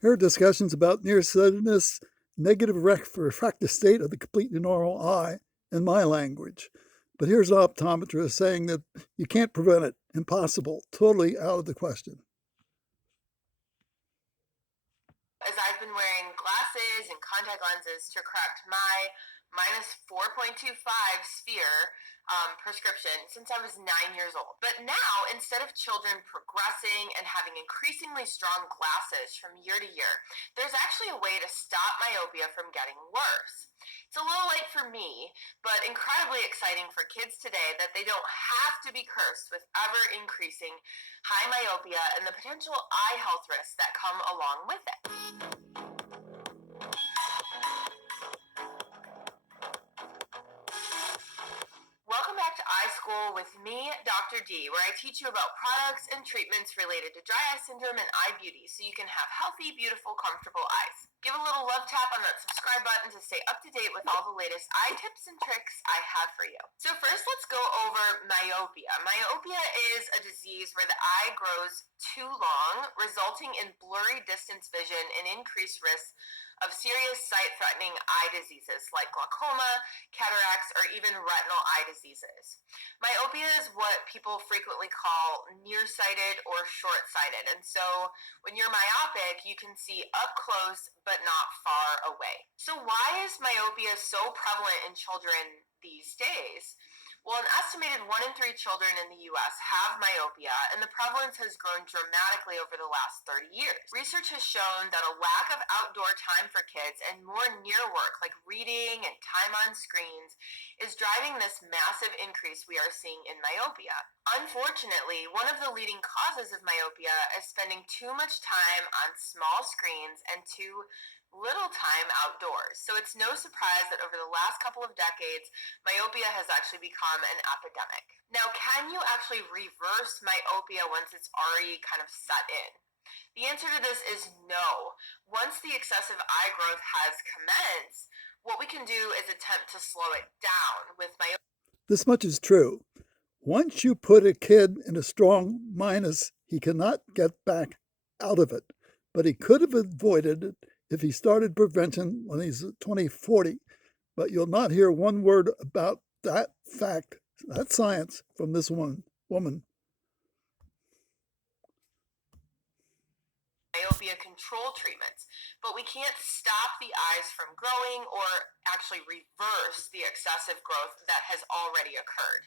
Here are discussions about nearsightedness, negative refractive state of the completely normal eye in my language. But here's an optometrist saying that you can't prevent it, impossible, totally out of the question. As I've been wearing glasses and contact lenses to correct my minus 4.25 sphere prescription since I was 9 years old. But now, instead of children progressing and having increasingly strong glasses from year to year, there's actually a way to stop myopia from getting worse. It's a little late for me, but incredibly exciting for kids today that they don't have to be cursed with ever increasing high myopia and the potential eye health risks that come along with it. Welcome back to iSchool with me, Dr. D, where I teach you about products and treatments related to dry eye syndrome and eye beauty so you can have healthy, beautiful, comfortable eyes. Give a little love tap on that subscribe button to stay up to date with all the latest eye tips and tricks I have for you. So first, let's go over myopia. Myopia is a disease where the eye grows too long, resulting in blurry distance vision and increased risk of serious sight-threatening eye diseases like glaucoma, cataracts, or even retinal eye diseases. Myopia is what people frequently call nearsighted or short-sighted. And so when you're myopic, you can see up close but not far away. So why is myopia so prevalent in children these days? Well, an estimated 1 in 3 children in the US have myopia, and the prevalence has grown dramatically over the last 30 years. Research has shown that a lack of outdoor time for kids and more near work, like reading and time on screens, is driving this massive increase we are seeing in myopia. Unfortunately, one of the leading causes of myopia is spending too much time on small screens and too little time outdoors. So it's no surprise that over the last couple of decades, myopia has actually become an epidemic. Now, can you actually reverse myopia once it's already kind of set in? The answer to this is no. Once the excessive eye growth has commenced, what we can do is attempt to slow it down with myopia. This much is true. Once you put a kid in a strong minus, he cannot get back out of it. But he could have avoided it if he started prevention when he's 20, 40. But you'll not hear one word about that fact, that science from this woman. Myopia control treatments, but we can't stop the eyes from growing or actually reverse the excessive growth that has already occurred.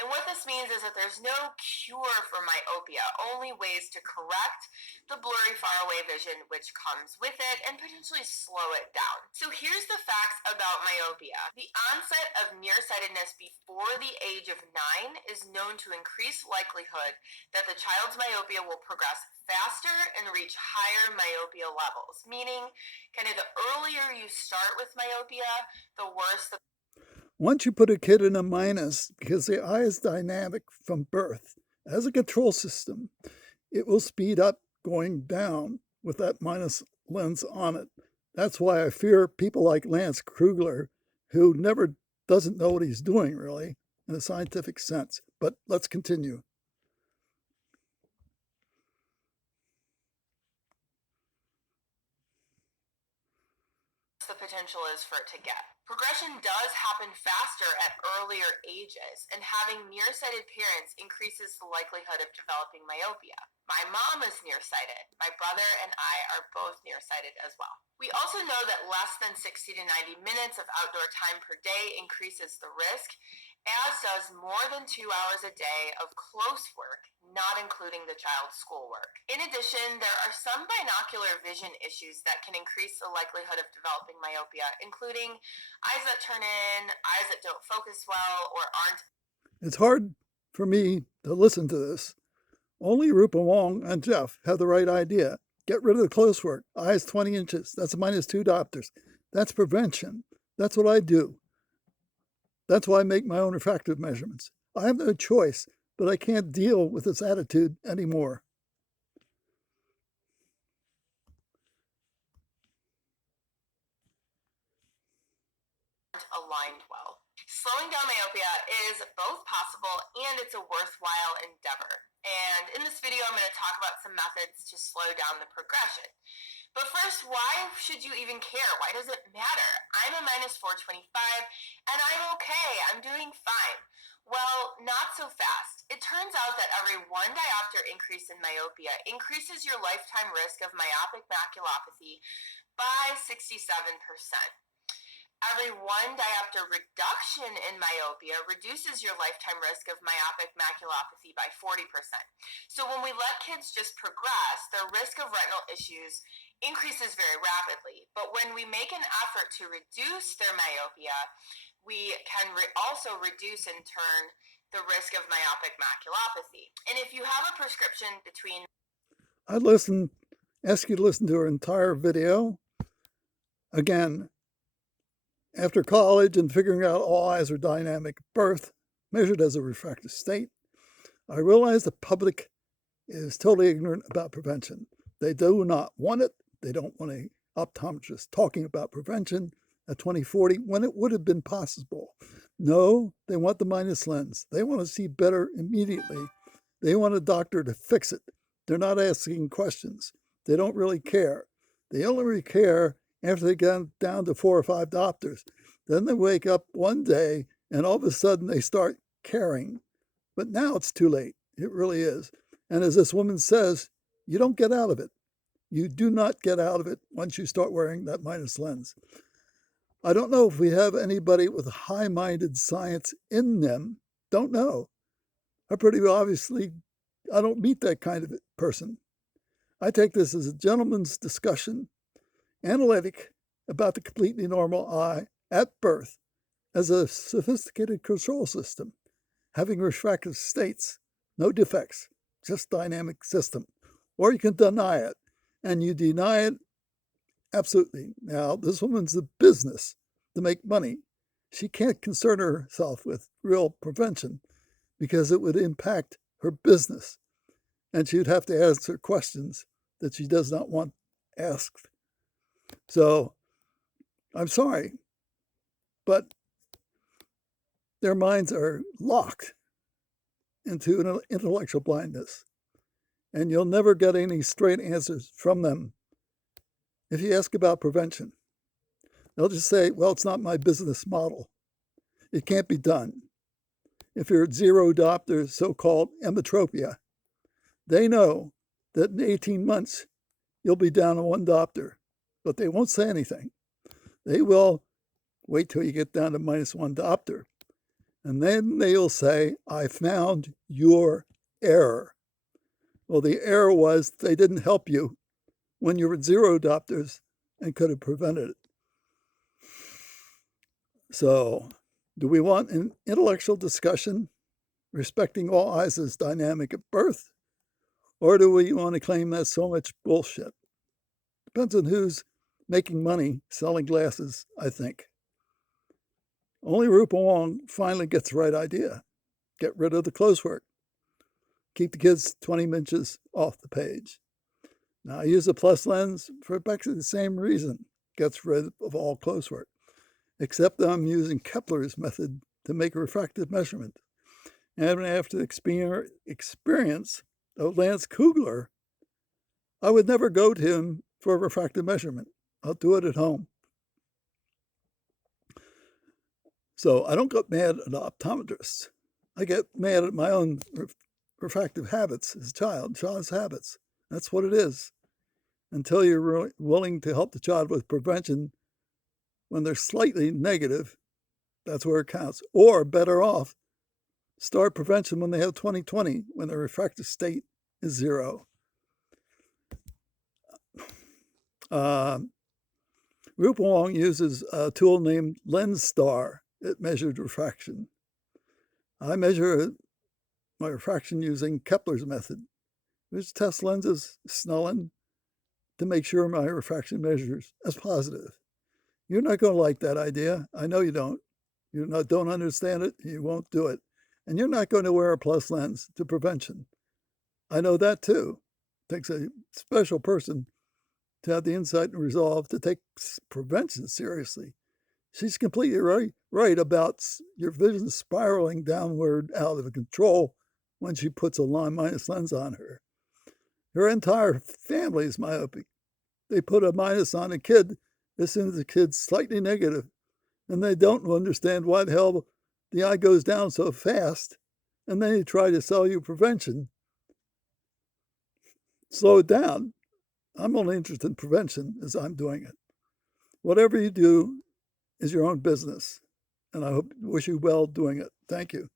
And what this means is that there's no cure for myopia, only ways to correct the blurry faraway vision which comes with it and potentially slow it down. So here's the facts about myopia. The onset of nearsightedness before the age of 9 is known to increase likelihood that the child's myopia will progress faster and reach higher myopia levels, meaning kind of the earlier you start with myopia, the worse the. Once you put a kid in a minus, because the eye is dynamic from birth, as a control system, it will speed up going down with that minus lens on it. That's why I fear people like Lance Krugler, who never doesn't know what he's doing, really, in a scientific sense. But let's continue. The potential is for it to get. Progression does happen faster at earlier ages, and having nearsighted parents increases the likelihood of developing myopia. My mom is nearsighted. My brother and I are both nearsighted as well. We also know that less than 60 to 90 minutes of outdoor time per day increases the risk, as does more than 2 hours a day of close work, not including the child's schoolwork. In addition, there are some binocular vision issues that can increase the likelihood of developing myopia, including eyes that turn in, eyes that don't focus well, or aren't. It's hard for me to listen to this. Only Rupa Wong and Jeff have the right idea. Get rid of the close work. Eyes 20 inches. That's minus 2 diopters. That's prevention. That's what I do. That's why I make my own refractive measurements. I have no choice, but I can't deal with this attitude anymore. A aligned well. Slowing down myopia is both possible and it's a worthwhile endeavor. And in this video, I'm going to talk about some methods to slow down the progression. But first, why should you even care? Why does it matter? I'm a minus 425 and I'm okay. I'm doing fine. Well, not so fast. It turns out that every 1 diopter increase in myopia increases your lifetime risk of myopic maculopathy by 67%. Every 1 diopter reduction in myopia reduces your lifetime risk of myopic maculopathy by 40%. So when we let kids just progress, their risk of retinal issues increases very rapidly. But when we make an effort to reduce their myopia, we can also reduce in turn the risk of myopic maculopathy. And if you have a prescription between... Ask you to listen to her entire video. Again, after college and figuring out all eyes are dynamic at birth, measured as a refractive state, I realized the public is totally ignorant about prevention. They do not want it. They don't want an optometrist talking about prevention at 2040 when it would have been possible. No, they want the minus lens. They want to see better immediately. They want a doctor to fix it. They're not asking questions. They don't really care. They only really care after they get down to 4 or 5 doctors. Then they wake up one day and all of a sudden they start caring. But now it's too late. It really is. And as this woman says, you don't get out of it. You do not get out of it once you start wearing that minus lens. I don't know if we have anybody with high-minded science in them. Don't know. I don't meet that kind of person. I take this as a gentleman's discussion, analytic, about the completely normal eye at birth as a sophisticated control system, having refractive states, no defects, just dynamic system. Or you can deny it, and you deny it absolutely. Now, this woman's a business to make money. She can't concern herself with real prevention because it would impact her business, and she'd have to answer questions that she does not want asked. So, I'm sorry, but their minds are locked into an intellectual blindness, and you'll never get any straight answers from them if you ask about prevention. They'll just say, well, it's not my business model. It can't be done. If you're at 0 diopter, so-called emmetropia, they know that in 18 months, you'll be down to 1 diopter, but they won't say anything. They will wait till you get down to minus 1 diopter. And then they'll say, I found your error. Well, the error was they didn't help you when you were at 0 diopters and could have prevented it. So, do we want an intellectual discussion respecting all eyes as dynamic at birth? Or do we want to claim that's so much bullshit? Depends on who's making money selling glasses, I think. Only Rupa Wong finally gets the right idea. Get rid of the close work. Keep the kids 20 inches off the page. Now, I use a plus lens for basically the same reason. Gets rid of all close work. Except that I'm using Kepler's method to make a refractive measurement. And after the experience of Lance Kugler, I would never go to him for a refractive measurement. I'll do it at home. So I don't get mad at optometrists. I get mad at my own refractive habits as a child, child's habits. That's what it is. Until you're really willing to help the child with prevention when they're slightly negative, that's where it counts. Or better off, start prevention when they have 20/20, when their refractive state is 0. Rupa Wong uses a tool named Lens Star. It measured refraction. I measure my refraction using Kepler's method, which tests lenses, Snellen, to make sure my refraction measures as positive. You're not going to like that idea. I know you don't. You don't understand it. You won't do it. And you're not going to wear a plus lens to prevention. I know that too. It takes a special person to have the insight and resolve to take prevention seriously. She's completely right about your vision spiraling downward out of control when she puts a minus lens on her. Her entire family is myopic. They put a minus on a kid as soon as the kid's slightly negative, and they don't understand why the hell the eye goes down so fast, and then you try to sell you prevention. Slow it down. I'm only interested in prevention as I'm doing it. Whatever you do is your own business, and I wish you well doing it. Thank you.